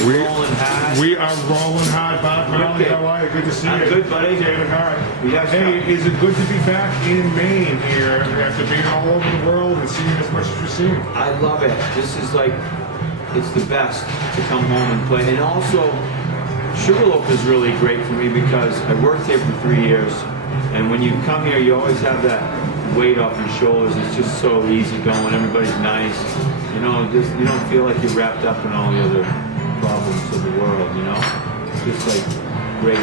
Rolling hard. We are rolling hard, Bob Marley. How are you? Good to see you. I'm good, buddy. David Hart. Yes, hey, is it good to be back in Maine here after being all over the world and seeing as much as you're seeing? I love it. This is like, it's the best to come home and play. And also, Sugarloaf is really great for me because I worked here for 3 years. And when you come here, you always have that weight off your shoulders. It's just so easy going. Everybody's nice. You know, just you don't feel like you're wrapped up in all the other problems of the world, you know? It's just like great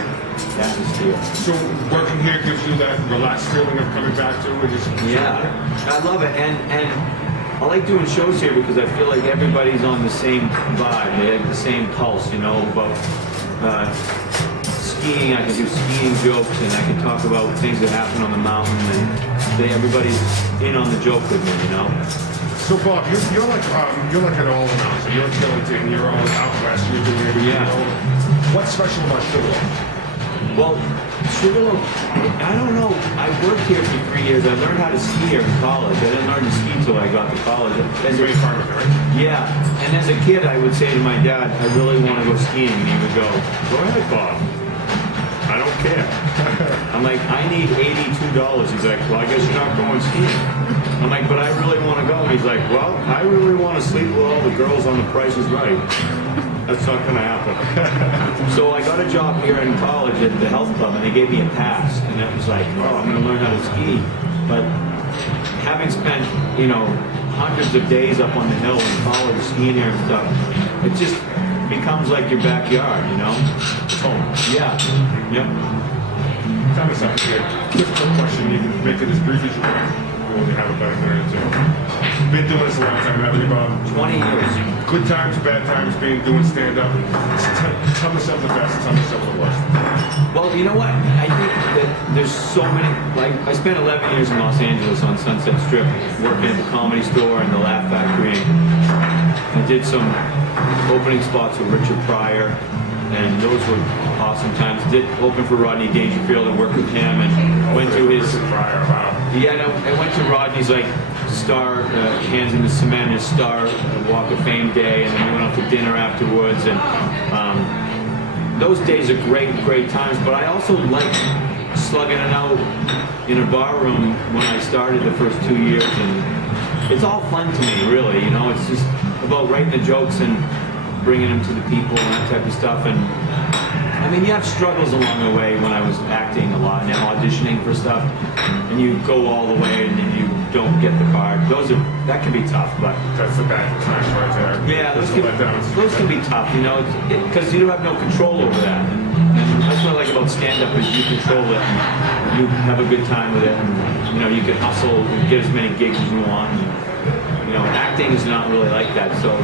atmosphere. So working here gives you that relaxed feeling of coming back to it? Yeah, I love it. And I like doing shows here because I feel like everybody's on the same vibe. They have the same pulse, you know, about skiing. I can do skiing jokes and I can talk about things that happen on the mountain and everybody's in on the joke with me, you know? So Bob, you're like an all-around. You're in Killington, you're all out west, you're doing everything. Yeah. You know? What's special about Sugarloaf? Well, Sugarloaf, I don't know. I worked here for 3 years. I learned how to ski here in college. I didn't learn to ski until I got to college. Yeah, and as a kid, I would say to my dad, I really want to go skiing, and he would go, go ahead, Bob. I don't care. I'm like, I need $82. He's like, well, I guess you're not going skiing. I'm like, but I really want to go. He's like, well, I really want to sleep with all the girls on The Price is Right. That's not going to happen. So I got a job here in college at the health club, and they gave me a pass. And it was like, oh, I'm going to learn how to ski. But having spent, you know, hundreds of days up on the hill in college skiing here and stuff, it just becomes like your backyard, you know? It's home. Yeah. Yep. Tell me something here. Just a quick question. You can make it as brief as you can. We'll only have about a minute or two. Been doing this a long time, haven't you, Bob? 20 years. Good times, bad times, doing stand-up. Tell me some of the best, tell me some of the worst. Well, you know what? I think that there's so many, like, I spent 11 years in Los Angeles on Sunset Strip, working at the Comedy Store and the Laugh Factory. I did some opening spots with Richard Pryor, and those were awesome times. Did open for Rodney Dangerfield and worked with him, and went to his... Richard Pryor, wow. Yeah, no, I went to Rodney's, like, star, hands in the cement, his star Walk of Fame day, and then we went out to dinner afterwards, and those days are great, great times, but I also like slugging it out in a bar room when I started the first 2 years, and it's all fun to me, really, you know, it's just about writing the jokes and bringing them to the people and that type of stuff, and I mean, you have struggles along the way when I was acting a lot and auditioning for stuff, and you go all the way and then you don't get the part. That can be tough, but That's the bad times right there. yeah, those can be tough, you know, because you have no control over that. And that's what I like about stand-up is you control it, and you have a good time with it, and you know, you can hustle and get as many gigs as you want. And, you know, acting is not really like that, so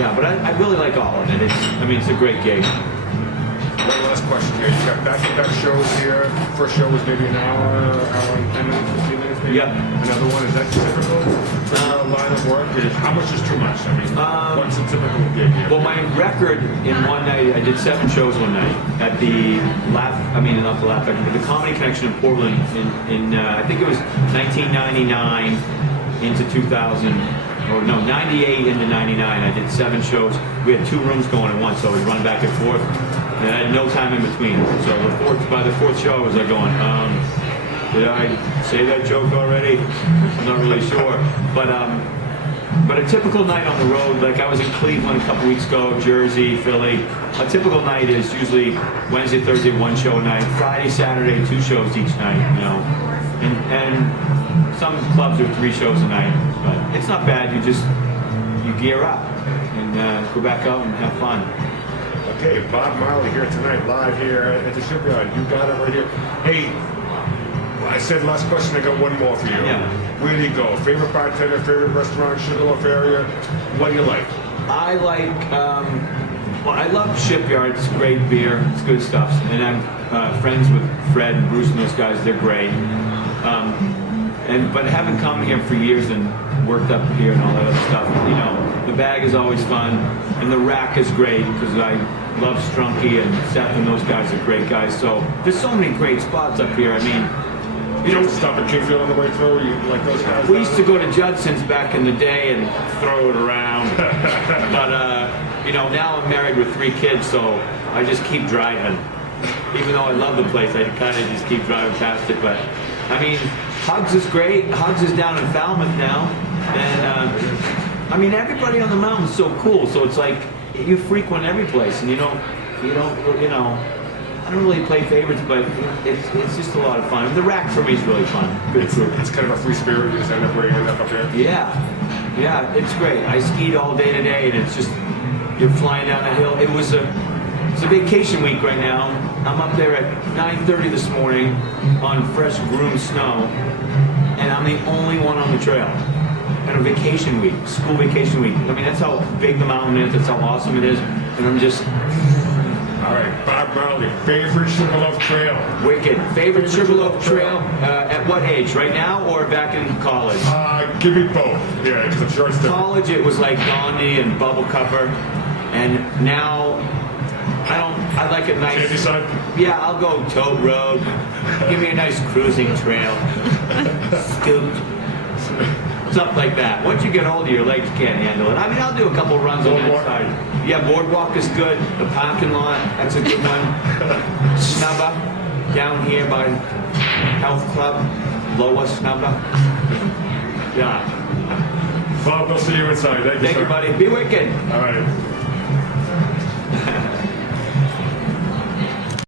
yeah, but I really like all of it. It's a great gig. One last question here. You got back-to-back shows here. First show was maybe an hour and 10 minutes, 15 minutes maybe? Yep. Another one, is that typical line of work? How much is too much? I mean, what's a typical gig here? Well, my record in one night, I did 7 shows one night at the not the Laugh Factory, but the Comedy Connection in Portland in I think it was 1999 into 2000. Or no, 98 into 99. I did 7 shows. We had 2 rooms going at once, so I was running back and forth. And I had no time in between. So by the fourth show, I was like going, did I say that joke already? I'm not really sure. But a typical night on the road, like I was in Cleveland a couple weeks ago, Jersey, Philly. A typical night is usually Wednesday, Thursday, 1 show a night. Friday, Saturday, 2 shows each night, you know. And some clubs are 3 shows a night, but it's not bad. You gear up and go back out and have fun. Okay, Bob Marley here tonight, live here at the shipyard. You got it right here. Hey, I said last question, I got one more for you. Yeah. Where do you go? Favorite bartender, favorite restaurant, Sugarloaf area? What do you like? I like, I love Shipyard. It's great beer. It's good stuff. And I'm friends with Fred and Bruce and those guys. They're great. But having come here for years and worked up here and all that other stuff, you know, the bag is always fun, and the rack is great because I love Strunky and Seth and those guys are great guys. So there's so many great spots up here. I mean, you don't stop at Kingfield on the way through. You like those guys? We used to go to Judson's back in the day and throw it around, but you know, now I'm married with 3 kids, so I just keep driving. Even though I love the place, I kind of just keep driving past it. But I mean, Hugs is great. Hugs is down in Falmouth now, and I mean, everybody on the mountain's so cool. So it's like you frequent every place, and you know. I don't really play favorites, but it's just a lot of fun. The rack for me is really fun. Good It's kind of a free spirit. You just end up where you end up there. Yeah, it's great. I skied all day today, and it's just you're flying down a hill. It's a vacation week right now. I'm up there at 9:30 this morning on fresh groomed snow, and I'm the only one on the trail. And a vacation week, school vacation week. I mean, that's how big the mountain is. That's how awesome it is. And I'm just All right, Bob Marley, favorite Sugarloaf trail? wicked. Favorite Sugarloaf trail? At what age? Right now or back in college? Give me both. Yeah, because I'm sure it's different. College, it was like Gandhi and Bubble Cover, and now I like it nice. Sandy side? Yeah, I'll go Toad Road. Give me a nice cruising trail. Scoop. Stuff like that. Once you get older, your legs can't handle it. I mean, I'll do a couple runs on that Boardwalk? side. Yeah, Boardwalk is good. The parking lot, that's a good one. Snubba, down here by Health Club. Lower Snubba. Yeah. Bob, we'll see you inside. Thank you, Thank you, sir. buddy. Be wicked. All right.